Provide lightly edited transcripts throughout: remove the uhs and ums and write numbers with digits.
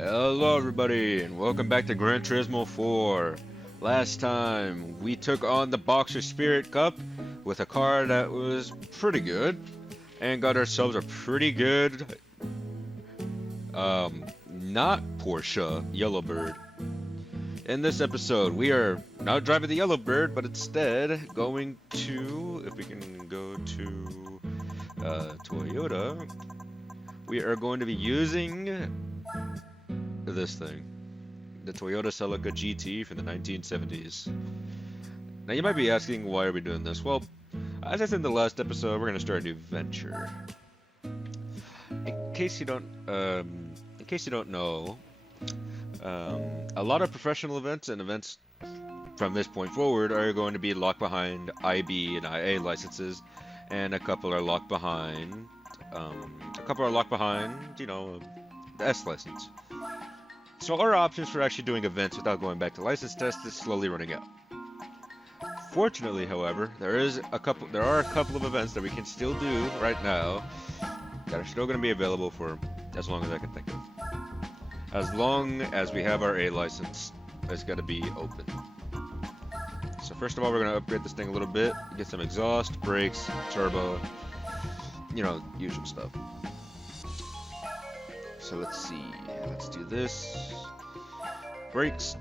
Hello everybody and welcome back to Gran Turismo 4. Last time we took on the Boxer Spirit Cup with a car that was pretty good and got ourselves a pretty good not Porsche Yellowbird. In this episode we are not driving the Yellowbird but instead going to, if we can go to Toyota, we are going to be using this thing, the Toyota Celica GT from the 1970s. Now you might be asking, why are we doing this? Well, as I said in the last episode, we're going to start a new venture. In case you don't know, a lot of professional events and events from this point forward are going to be locked behind IB and IA licenses, and a couple are locked behind, the S license. So our options for actually doing events without going back to license tests is slowly running out. Fortunately, however, there are a couple of events that we can still do right now that are still going to be available for as long as I can think of. As long as we have our A license, it's got to be open. So first of all, we're going to upgrade this thing a little bit, get some exhaust, brakes, turbo, usual stuff. So let's see, let's do this. Brakes.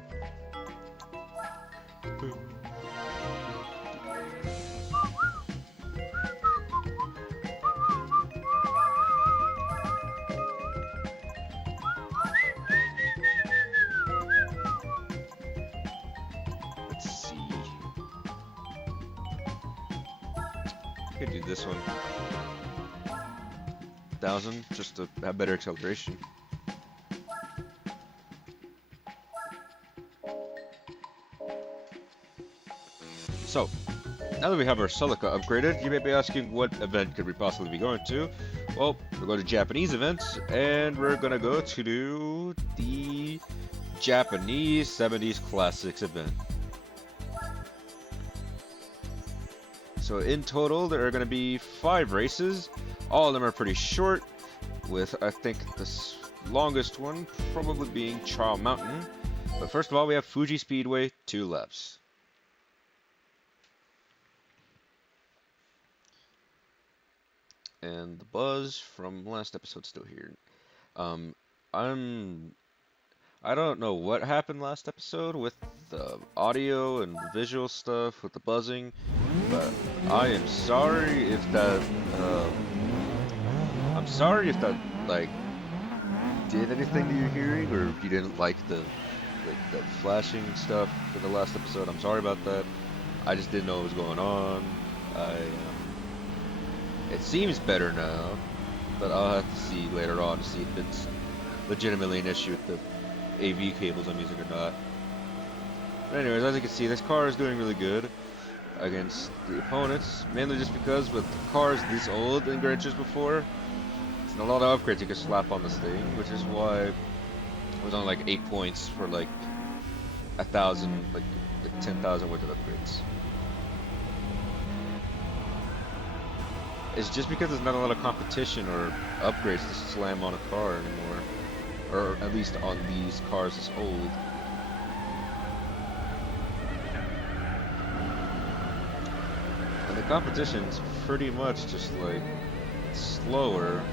Let's see. Could do this one. 1,000, just to have better acceleration. So, now that we have our Celica upgraded, you may be asking what event could we possibly be going to. Well, we're going to Japanese events, and we're going to go to do the Japanese 70s Classics event. So in total, there are going to be 5 races. All of them are pretty short, with I think the longest one probably being Child Mountain. But first of all, we have Fuji Speedway, 2 laps. And the buzz from last episode's still here. I don't know what happened last episode with the audio and visual stuff with the buzzing, but I am sorry if that like did anything to your hearing, or if you didn't like the flashing stuff for the last episode. I'm sorry about that. I just didn't know what was going on. It seems better now, but I'll have to see later on to see if it's legitimately an issue with the AV cables I'm using or not. But anyways, as you can see, this car is doing really good against the opponents, mainly just because with cars this old in Gran Turismo 4, there's a lot of upgrades you can slap on this thing, which is why it was on like 8 points for like 1,000, like 10,000 worth of upgrades. It's just because there's not a lot of competition or upgrades to slam on a car anymore. Or at least on these cars this old. And the competition's pretty much just like slower.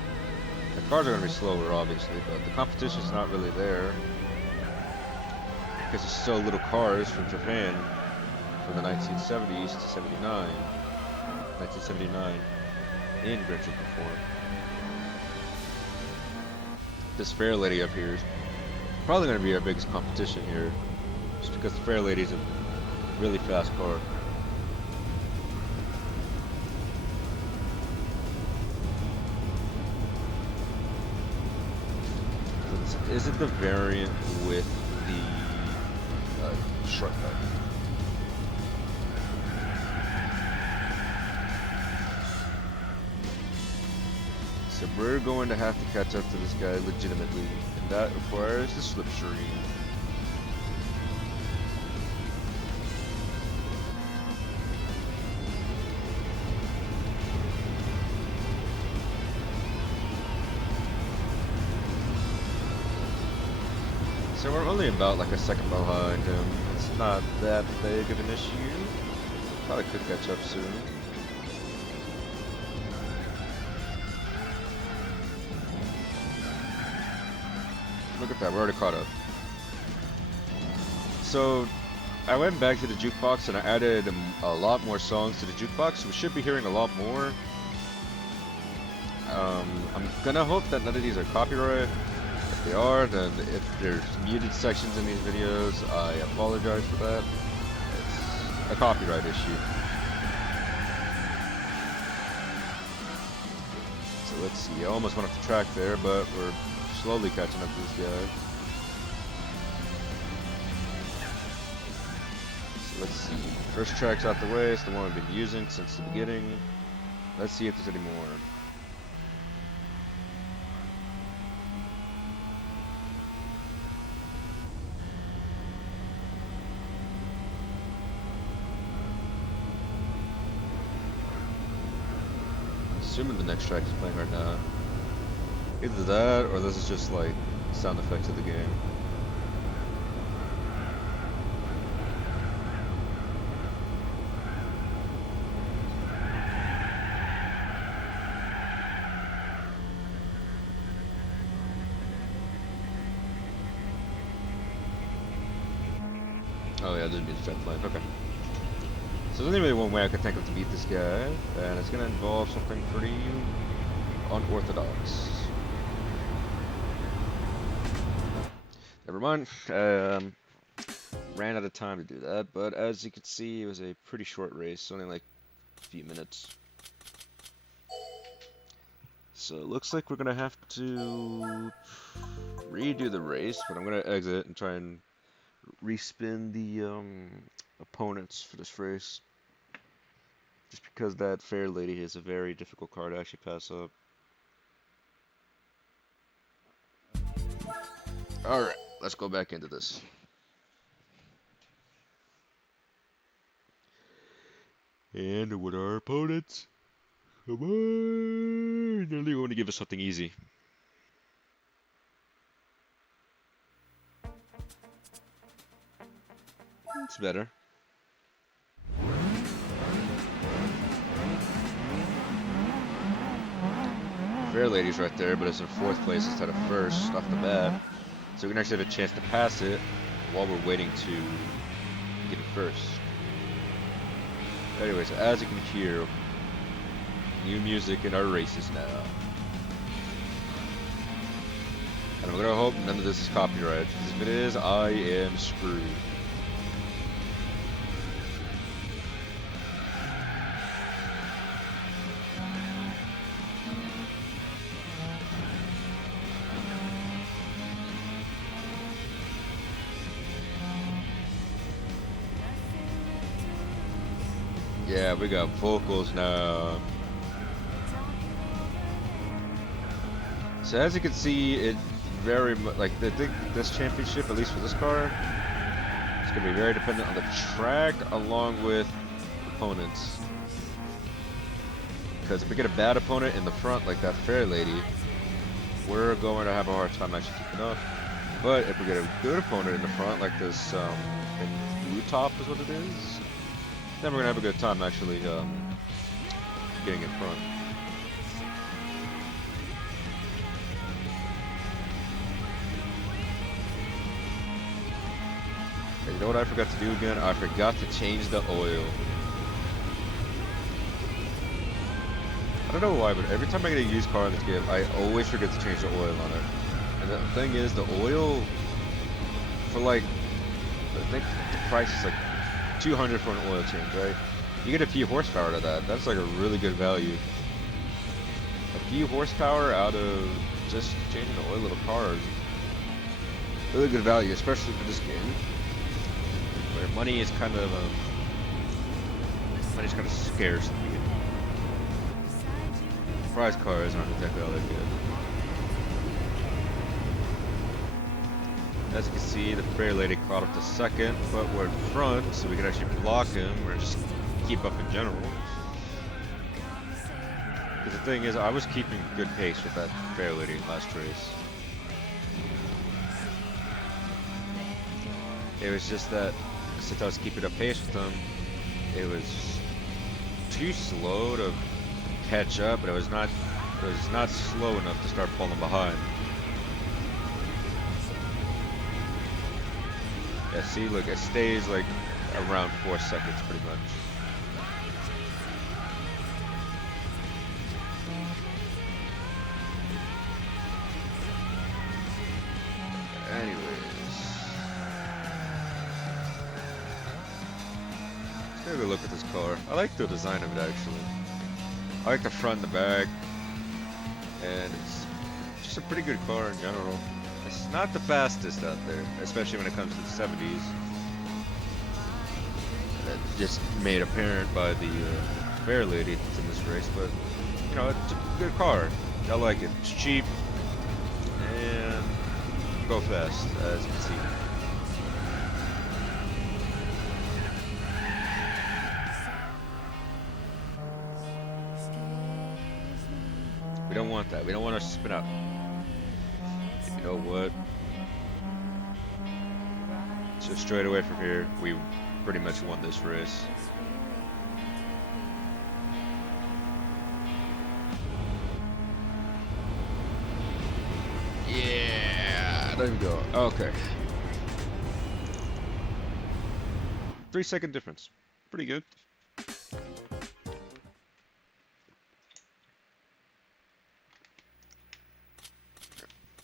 The cars are going to be slower obviously, but the competition's not really there. Because there's so little cars from Japan from the 1970s to 79. 1979. In Gran Turismo 4. This Fairlady up here is probably going to be our biggest competition here, just because the Fairlady is a really fast car. So this isn't the variant with the shortcut. So we're going to have to catch up to this guy legitimately, and that requires the slipstream. So we're only about like a second behind him. It's not that big of an issue. Probably could catch up soon. Look at that, we're already caught up. So I went back to the jukebox and I added a lot more songs to the jukebox, so we should be hearing a lot more. I'm gonna hope that none of these are copyright. If they are, then if there's muted sections in these videos, I apologize for that. It's a copyright issue. So let's see, I almost went off the track there, but we're slowly catching up to this guy. So let's see, first track's out the way, it's the one we've been using since the beginning. Let's see if there's any more. Assuming the next track is playing right now. Either that, or this is just like sound effects of the game. Oh yeah, there's music track playing. Okay. So there's only really one way I can think of to beat this guy, and it's gonna involve something pretty unorthodox. Never mind. Ran out of time to do that, but as you can see, it was a pretty short race, only like a few minutes. So it looks like we're gonna have to redo the race, but I'm gonna exit and try and respin the opponents for this race. Just because that Fairlady is a very difficult card to actually pass up. Alright, let's go back into this. And what are our opponents? Come on! They want to give us something easy. It's better. Fairlady's right there, but it's in 4th place instead of 1st off the bat. So we can actually have a chance to pass it while we're waiting to get it 1st. Anyways, as you can hear, new music in our races now. And I'm gonna hope none of this is copyrighted, because if it is, I am screwed. Yeah, we got vocals now. So as you can see, it very much like this championship, at least for this car, it's gonna be very dependent on the track along with opponents. Because if we get a bad opponent in the front, like that Fairlady, we're going to have a hard time actually keeping up. But if we get a good opponent in the front, like this blue top is what it is, then we're gonna have a good time actually getting in front. Hey, you know what I forgot to do again? I forgot to change the oil. I don't know why, but every time I get a used car in this game, I always forget to change the oil on it. And the thing is, the oil for like, I think the price is like 200 for an oil change, right? You get a few horsepower to that. That's like a really good value. A few horsepower out of just changing the oil of a car is really good value, especially for this game, where money is kind of scarce in the beginning. Prize cars aren't exactly all that good. As you can see, the Fairlady caught up to 2nd, but we're in front, so we can actually block him or just keep up in general. Because the thing is, I was keeping good pace with that Fairlady last race. It was just that since I was keeping up pace with them, it was too slow to catch up, but it was not slow enough to start falling behind. Yeah, see, look, it stays like around 4 seconds pretty much. Anyways, let's take a look at this car. I like the design of it actually. I like the front and the back, and it's just a pretty good car in general. It's not the fastest out there, especially when it comes to the 70s. That just made apparent by the Fairlady that's in this race, but you know, it's a good car. I like it. It's cheap and go fast, as you can see. We don't want that. We don't want to spin out. You know what? So straight away from here, we pretty much won this race. Yeah, there we go. Okay. 3-second difference. Pretty good.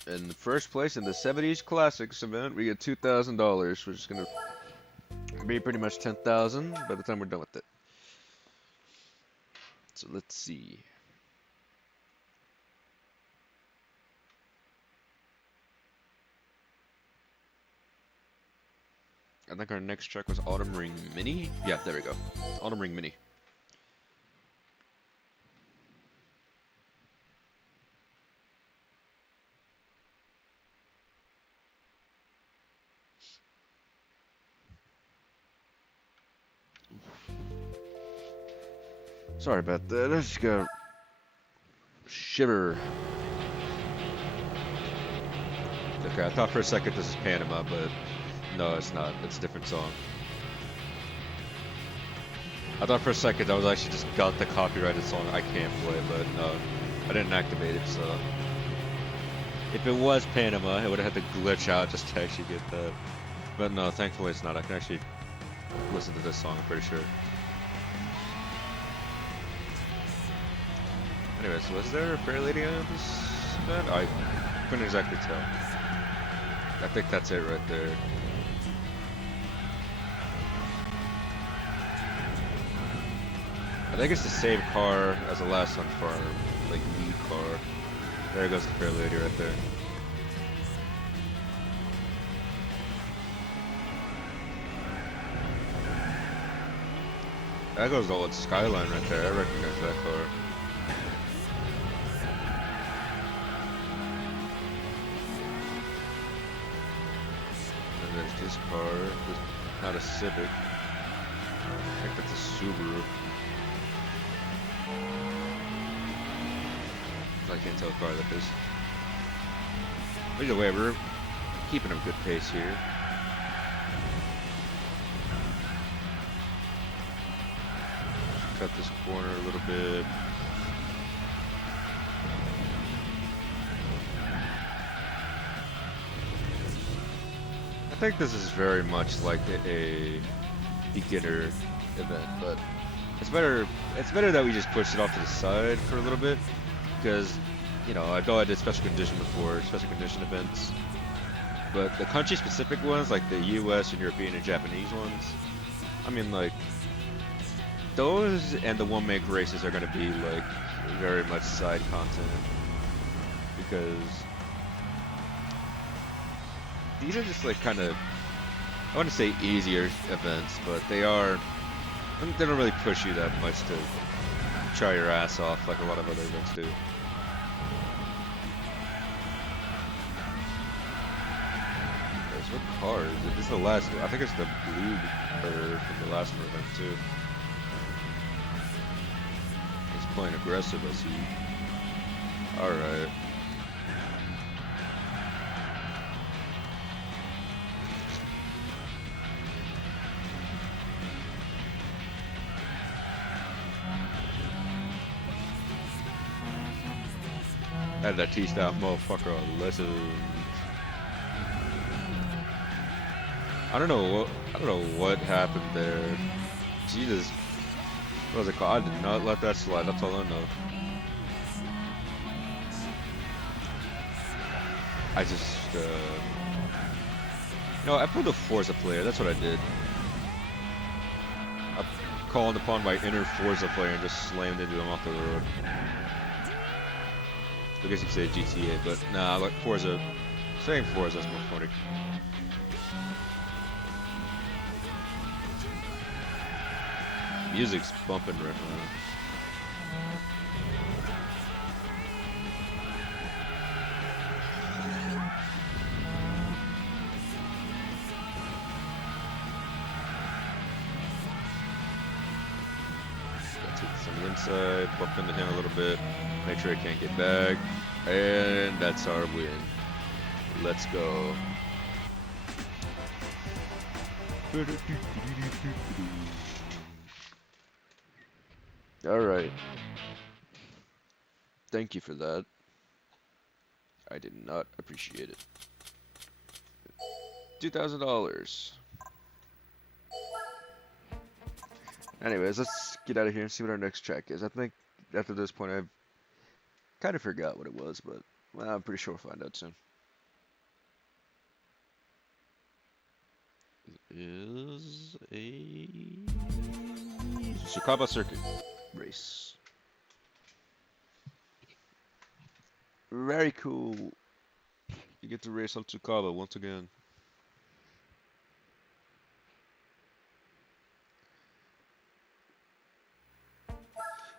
In the first place in the 70s Classics event, we get $2,000, which is going to be pretty much $10,000 by the time we're done with it. So let's see. I think our next track was Autumn Ring Mini. Yeah, there we go. Autumn Ring Mini. Sorry about that. I just got shiver. Okay, I thought for a second this is Panama, but no, it's not. It's a different song. I thought for a second I was actually just got the copyrighted song I can't play, but no, I didn't activate it, so. If it was Panama, I would have had to glitch out just to actually get that. But no, thankfully it's not. I can actually listen to this song, I'm pretty sure. Anyways, was there a Fairlady on this event? I couldn't exactly tell. I think that's it right there. I think it's the same car as the last one for our, like, lead car. There goes the Fairlady right there. That goes the old Skyline right there. I recognize that car. And there's this car. Not a Civic. I think that's a Subaru. I can't tell what car that is. Either way, we're keeping a good pace here. Cut this corner a little bit. I think this is very much like a beginner event, but it's better that we just push it off to the side for a little bit, because, you know, I know I did special condition before, special condition events, but the country specific ones, like the US and European and Japanese ones, I mean, like, those and the one-make races are going to be, like, very much side content, because these are just, like, kind of, I want to say easier events, but they don't really push you that much to try your ass off like a lot of other events do. What car is it? This is the last, I think it's the blue bird from the last event too. He's playing aggressive, I see. Alright. Had to teach that motherfucker a lesson. I don't know what happened there. Jesus, what was it called? I did not let that slide. That's all I know. I just, no, I pulled a Forza player. That's what I did. I called upon my inner Forza player and just slammed into him off the road. I guess you could say GTA, but nah, like Forza. Saying Forza is more funny. Music's bumping right now. Let's hit some inside, bump into him a little bit, make sure he can't get back, and that's our win. Let's go. Alright. Thank you for that. I did not appreciate it. $2,000. Anyways, let's get out of here and see what our next track is. I think after this point I've kind of forgot what it was, but well, I'm pretty sure we'll find out soon. It is a Chicago Circuit race. Very cool. You get to race on Chicago once again.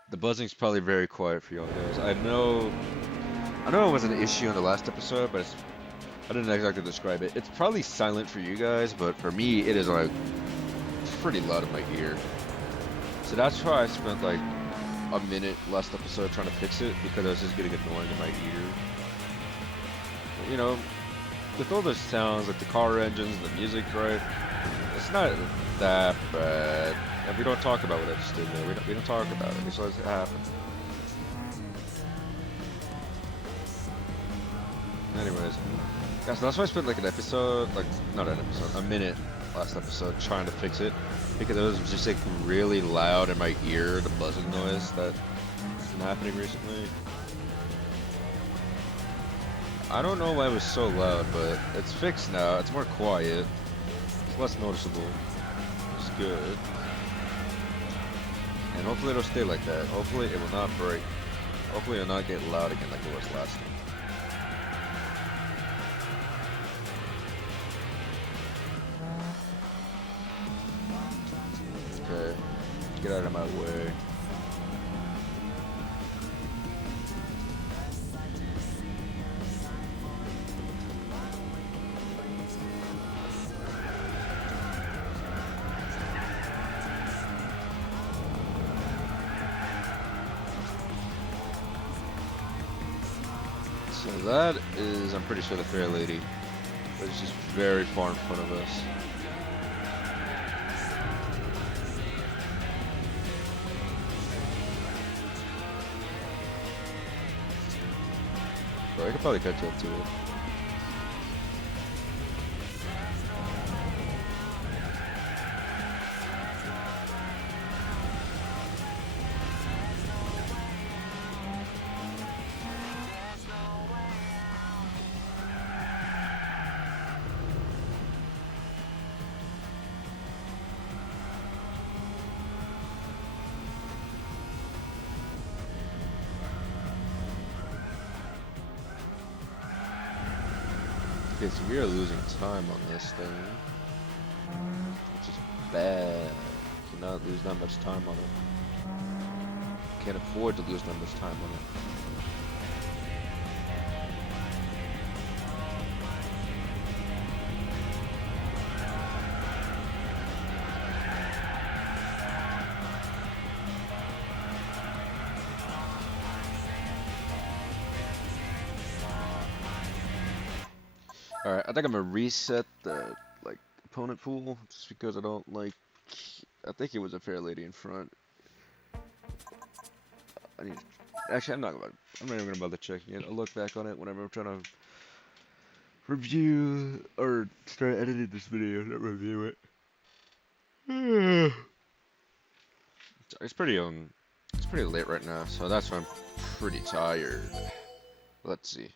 The buzzing's probably very quiet for y'all guys. I know it was an issue in the last episode, but I didn't exactly describe it. It's probably silent for you guys, but for me, it is like pretty loud in my ear. So that's why I spent like a minute last episode trying to fix it, because I was just getting annoying in my ear. But, you know, with all the sounds, like the car engines, the music, right? It's not that bad. And we don't talk about what I just did there. We don't talk about it. We just let it happen. Anyways, yeah, so that's why I spent like an episode, like not an episode, a minute last episode trying to fix it, because it was just like really loud in my ear, the buzzing noise that has been happening recently. I don't know why it was so loud, but it's fixed now. It's more quiet. It's less noticeable. It's good. And hopefully it'll stay like that. Hopefully it will not break. Hopefully it'll not get loud again like it was last time. Okay, get out of my way. So that is, I'm pretty sure, the Fairlady, but it's just very far in front of us. But I could probably catch up to it. Okay, so we are losing time on this thing, which is bad. Cannot lose that much time on it. Can't afford to lose that much time on it. Alright, I think I'm gonna reset the opponent pool just because I don't like. I think it was a Fairlady in front. I need. Actually, I'm not even gonna bother checking it. I'll look back on it whenever I'm trying to review or start editing this video, not review it. It's pretty late right now, so that's why I'm pretty tired. Let's see.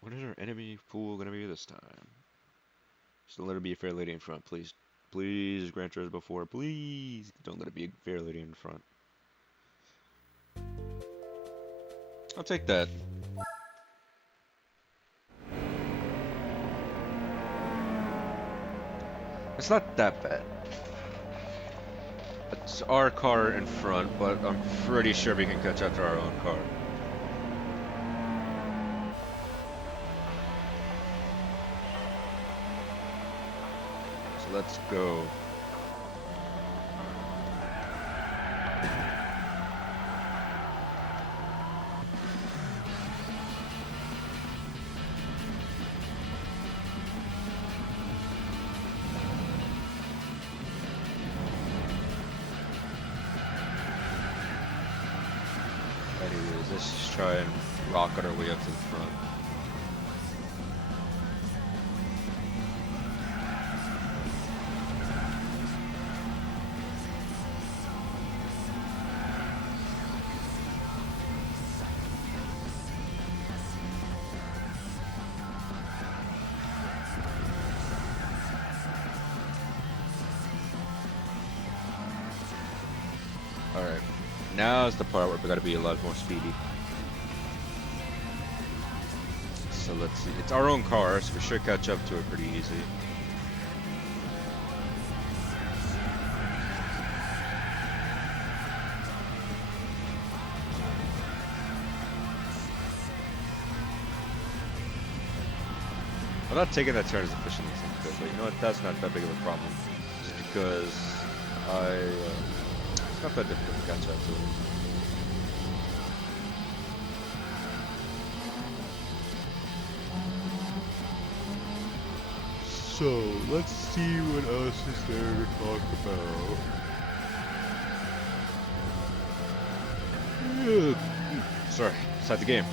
What is our enemy pool gonna be this time? So let it be a Fairlady in front, please. Please, Gran Turismo 4, please. Don't let it be a Fairlady in front. I'll take that. It's not that bad. It's our car in front, but I'm pretty sure we can catch up to our own car. So let's go. Anyways, let's just try and rocket our way up to the front. Alright, now's the part where we gotta be a lot more speedy. So let's see, it's our own car, so we should catch up to it pretty easy. I'm not taking that turn as efficiently as I could, but you know what, that's not that big of a problem. Just because it's not that difficult to catch up to it. So, let's see what else is there to talk about. Sorry, start the game.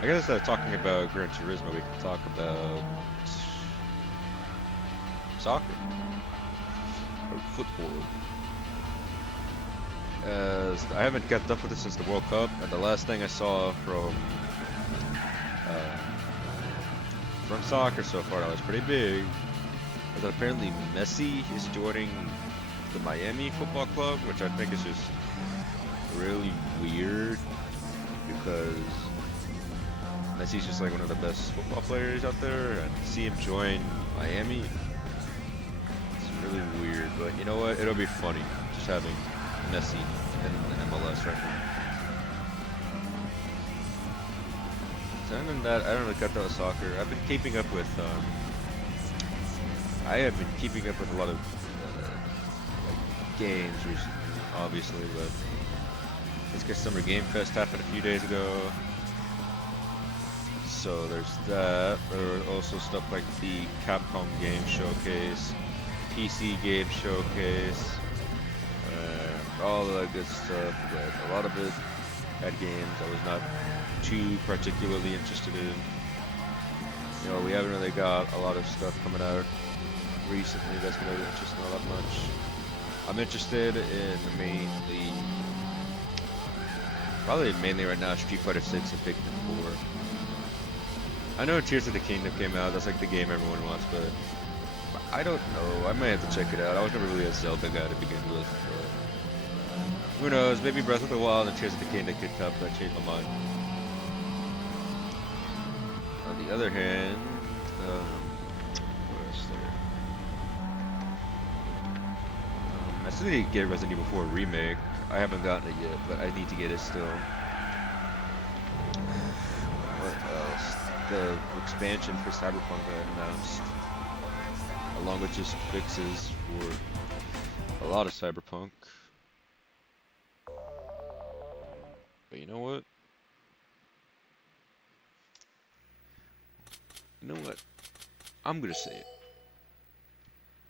I guess instead of talking about Gran Turismo, we can talk about soccer or football. As I haven't kept up with it since the World Cup, and the last thing I saw from soccer so far that was pretty big is that apparently Messi is joining the Miami Football Club, which I think is just really weird because Messi's just like one of the best football players out there, and to see him join Miami, it's really weird. But you know what? It'll be funny just having Messi in MLS right now. So other than that, I don't really got that with soccer. I've been keeping up with. I have been keeping up with a lot of like games recently, obviously, but let's get Summer Game Fest happened a few days ago. So there's that. There are also stuff like the Capcom Game Showcase, PC Game Showcase, all of that good stuff. But a lot of it had games I was not too particularly interested in. You know, we haven't really got a lot of stuff coming out recently that's been really interesting all that much. I'm interested in mainly right now Street Fighter 6 and Pikmin 4. I know Tears of the Kingdom came out, that's like the game everyone wants, but I don't know, I might have to check it out. I was never really a Zelda guy to begin with, but who knows, maybe Breath of the Wild and Tears of the Kingdom could come, but I changed my mind. On the other hand, what else there? I still need to get Resident Evil 4 Remake. I haven't gotten it yet, but I need to get it still. What else? The expansion for Cyberpunk got announced, along with just fixes for a lot of Cyberpunk. But you know what? I'm gonna say it.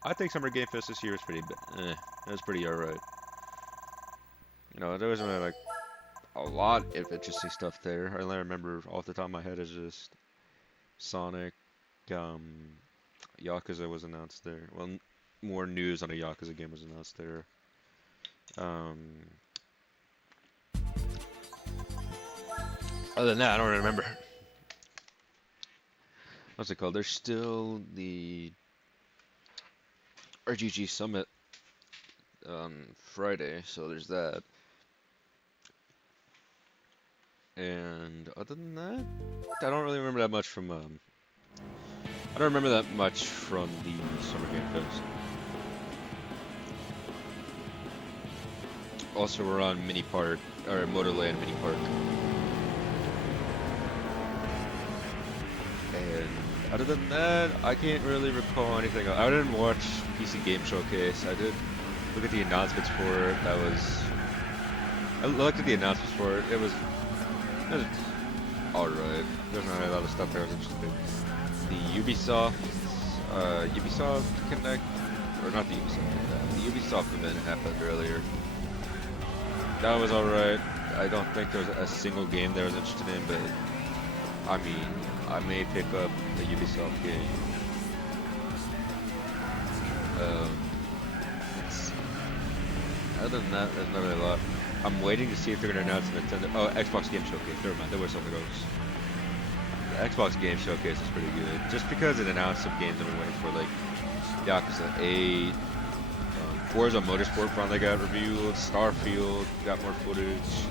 I think Summer Game Fest this year was pretty, it was pretty alright. You know, there wasn't really, like a lot of interesting stuff there. I only remember off the top of my head is just Sonic, um, Yakuza was announced there. Well, more news on a Yakuza game was announced there. Um, Other than that, I don't really remember. What's it called? There's still the RGG Summit on Friday, so there's that. And other than that, I don't really remember that much from. I don't remember that much from the Summer Game Fest. Also, we're on Mini Park or Motorland Mini Park, and other than that, I can't really recall anything. I didn't watch PC Game Showcase. I did look at the announcements for it. I looked at the announcements for it. It was alright. There's not a lot of stuff that was interesting. The Ubisoft Connect, or not the Ubisoft Connect, the Ubisoft event happened earlier. That was alright. I don't think there was a single game that I was interested in, but I mean, I may pick up a Ubisoft game. Let's see. Other than that, there's not really a lot. I'm waiting to see if they're going to announce Nintendo. Oh, Xbox Game Showcase. Never mind, there was something else. The Xbox Game Showcase is pretty good. Just because it announced some games I've been waiting for, like Yakuza 8, Forza Motorsport finally got reviewed, Starfield got more footage.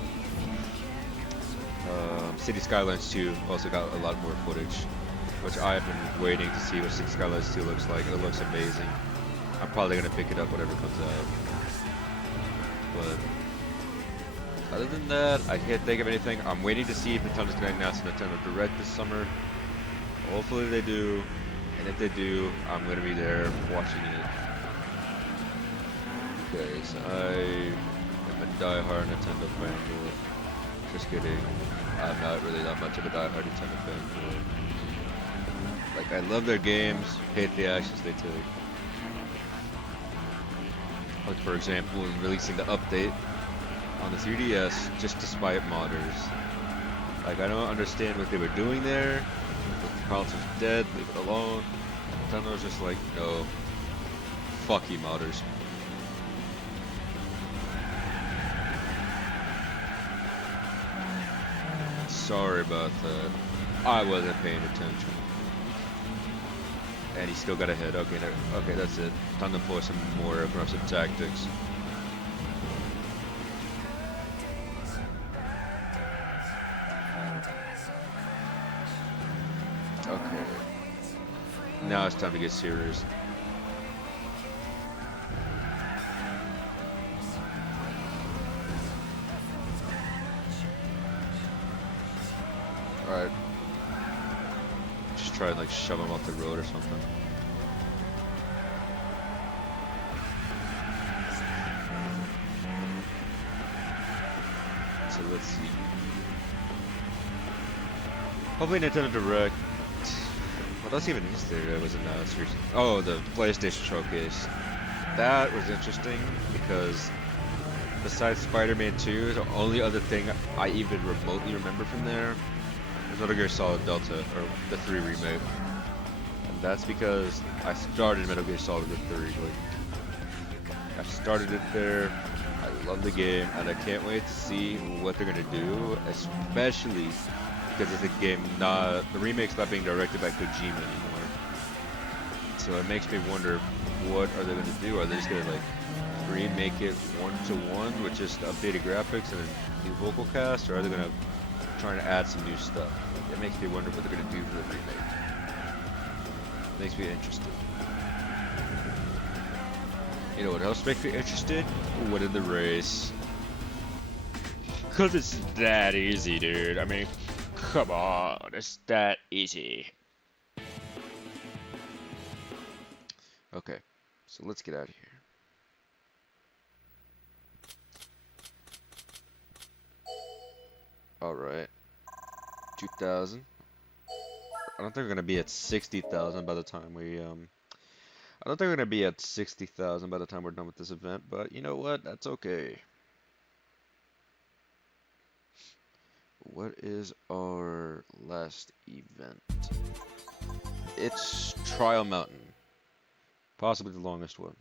City Skylines 2 also got a lot more footage, which I've been waiting to see what City Skylines 2 looks like. It looks amazing. I'm probably going to pick it up whatever comes out. But other than that, I can't think of anything. I'm waiting to see if Nintendo's going to announce a Nintendo Direct this summer. Hopefully they do. And if they do, I'm going to be there watching it. Because I am a die-hard Nintendo fanboy. Just kidding. I'm not really that much of a die-hard Nintendo fanboy. Like, I love their games, hate the actions they take. Like, for example, in releasing the update on the 3DS just to spite modders. Like, I don't understand what they were doing there. The console's dead, leave it alone. Nintendo's just like, no, fuck you modders. Sorry about that. I wasn't paying attention. And he still got a hit. Okay, okay, that's it. Time to employ some more aggressive tactics. Okay. Now it's time to get serious. Alright. Just try and like shove him off the road or something. So let's see. Hopefully Nintendo Direct. What else even is there that was announced recently? Oh, the PlayStation Showcase. That was interesting because besides Spider-Man 2, the only other thing I even remotely remember from there is Metal Gear Solid Delta, or the 3 remake. And that's because I started Metal Gear Solid the 3. Like, I started it there, I love the game, and I can't wait to see what they're gonna do, especially because it's a game not, the remake's not being directed by Kojima anymore. So it makes me wonder, what are they gonna do? Are they just gonna like remake it one-to-one with just updated graphics and a new vocal cast, or are they gonna try to add some new stuff? It makes me wonder what they're gonna do for the remake. Makes me interested. You know what else makes me interested? Winning the race. Cause it's that easy, dude. I mean, come on, it's that easy. Okay, so let's get out of here. Alright. 2,000. I don't think we're gonna be at 60,000 by the time we I don't think we're gonna be at 60,000 by the time we're done with this event, but you know what? That's okay. What is our last event? It's Trial Mountain, possibly the longest one.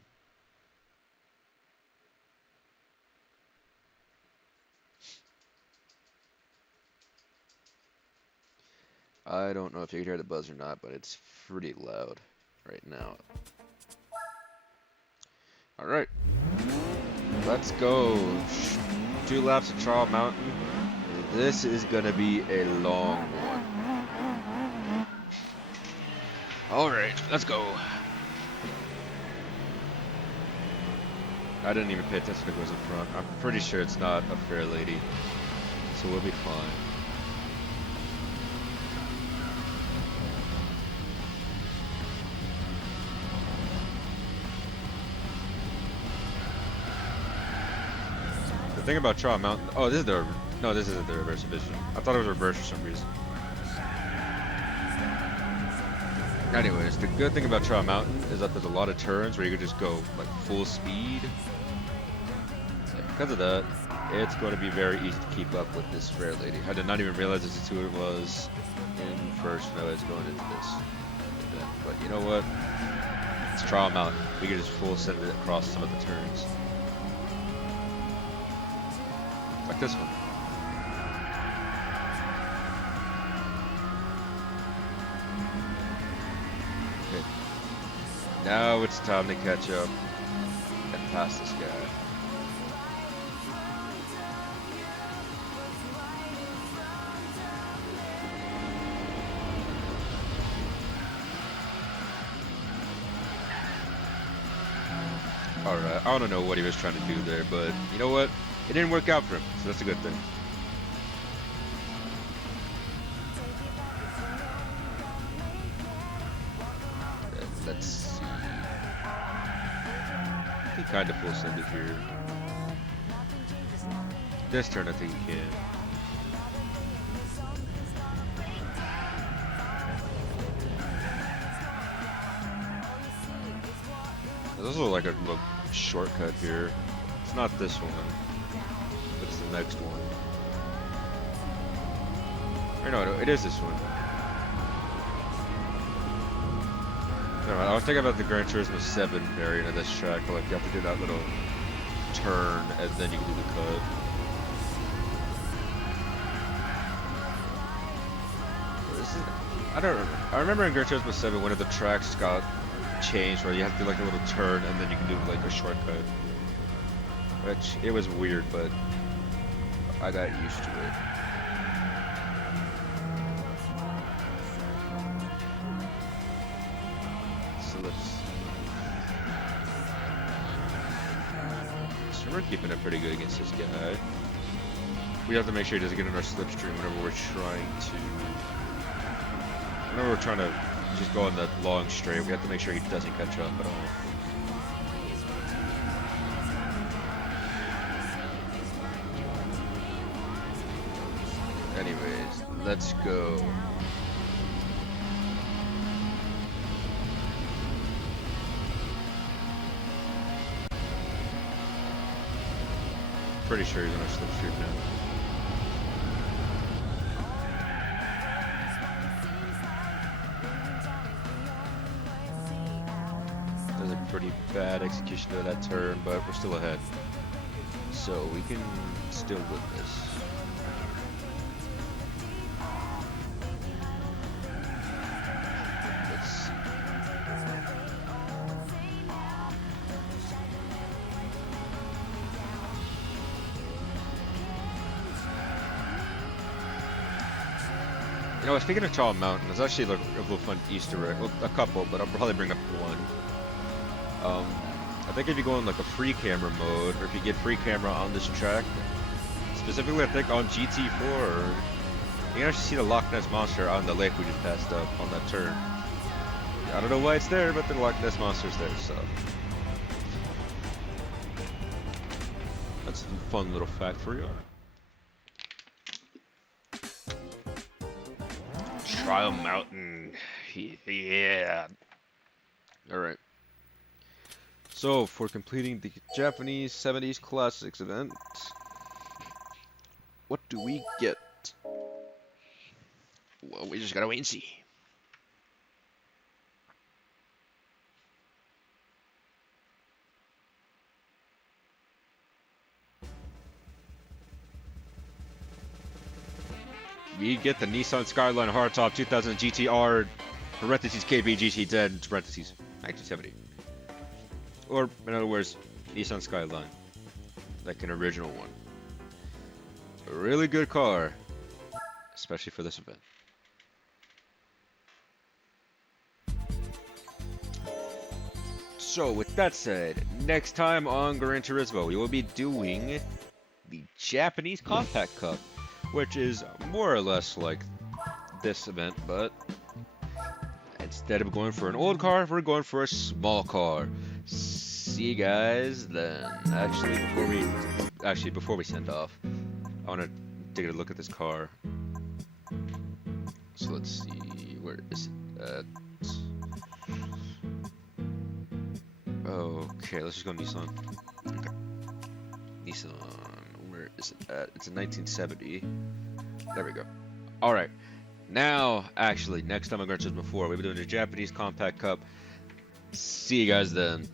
I don't know if you can hear the buzz or not, but it's pretty loud right now. Alright, let's go. 2 laps of Trial Mountain. This is gonna be a long one. Alright, let's go. I didn't even pay attention to who was in front. I'm pretty sure it's not a Fairlady, so we'll be fine. The thing about Trial Mountain, oh, this is the, no, this isn't the reverse division. I thought it was reverse for some reason. Anyways, the good thing about Trial Mountain is that there's a lot of turns where you can just go like full speed. And because of that, it's going to be very easy to keep up with this Fairlady. I did not even realize this is who it was in first when I was going into this event. But you know what? It's Trial Mountain. We can just full send it across some of the turns. Like this one. Okay. Now it's time to catch up and pass this guy. Alright, I don't know what he was trying to do there, but you know what? It didn't work out for him, so that's a good thing. Let's see. He kind of full send it here. This turn, I think he can. There's also like a little shortcut here. It's not this one, but it's the next one. Or no, it is this one. No, I was thinking about the Gran Turismo 7 variant of this track, where like you have to do that little turn and then you can do the cut. I remember in Gran Turismo 7 one of the tracks got changed where you have to do like a little turn and then you can do like a shortcut. Which, it was weird, but I got used to it. So we're keeping it pretty good against this guy. We have to make sure he doesn't get in our slipstream whenever we're trying to just go on that long straight. We have to make sure he doesn't catch up at all. Anyways, let's go. Pretty sure he's on our slipstream now. That was a pretty bad execution of that turn, but we're still ahead. So we can still win this. You know, speaking of Trial Mountain, there's actually like a little fun Easter egg. Well, a couple, but I'll probably bring up one. I think if you go in like a free camera mode, or if you get free camera on this track, specifically I think on GT4, you can actually see the Loch Ness Monster on the lake we just passed up on that turn. I don't know why it's there, but the Loch Ness Monster's there, so. That's a fun little fact for you. Trial Mountain. Yeah. Alright. So, for completing the Japanese 70s Classics event, what do we get? Well, we just gotta wait and see. We get the Nissan Skyline Hardtop 2000 GTR, parentheses KB GT10, parentheses 1970. Or, in other words, Nissan Skyline. Like an original one. A really good car, especially for this event. So, with that said, next time on Gran Turismo, we will be doing the Japanese Compact Cup, which is more or less like this event, but instead of going for an old car, we're going for a small car. See you guys then. Before we send off, I want to take a look at this car. So let's see, where is it at? Okay, let's just go Nissan. Okay. Nissan, where is it at? It's a 1970. There we go. Alright. Now, actually, next time on Gran Turismo 4, we'll be doing the Japanese Compact Cup. See you guys then.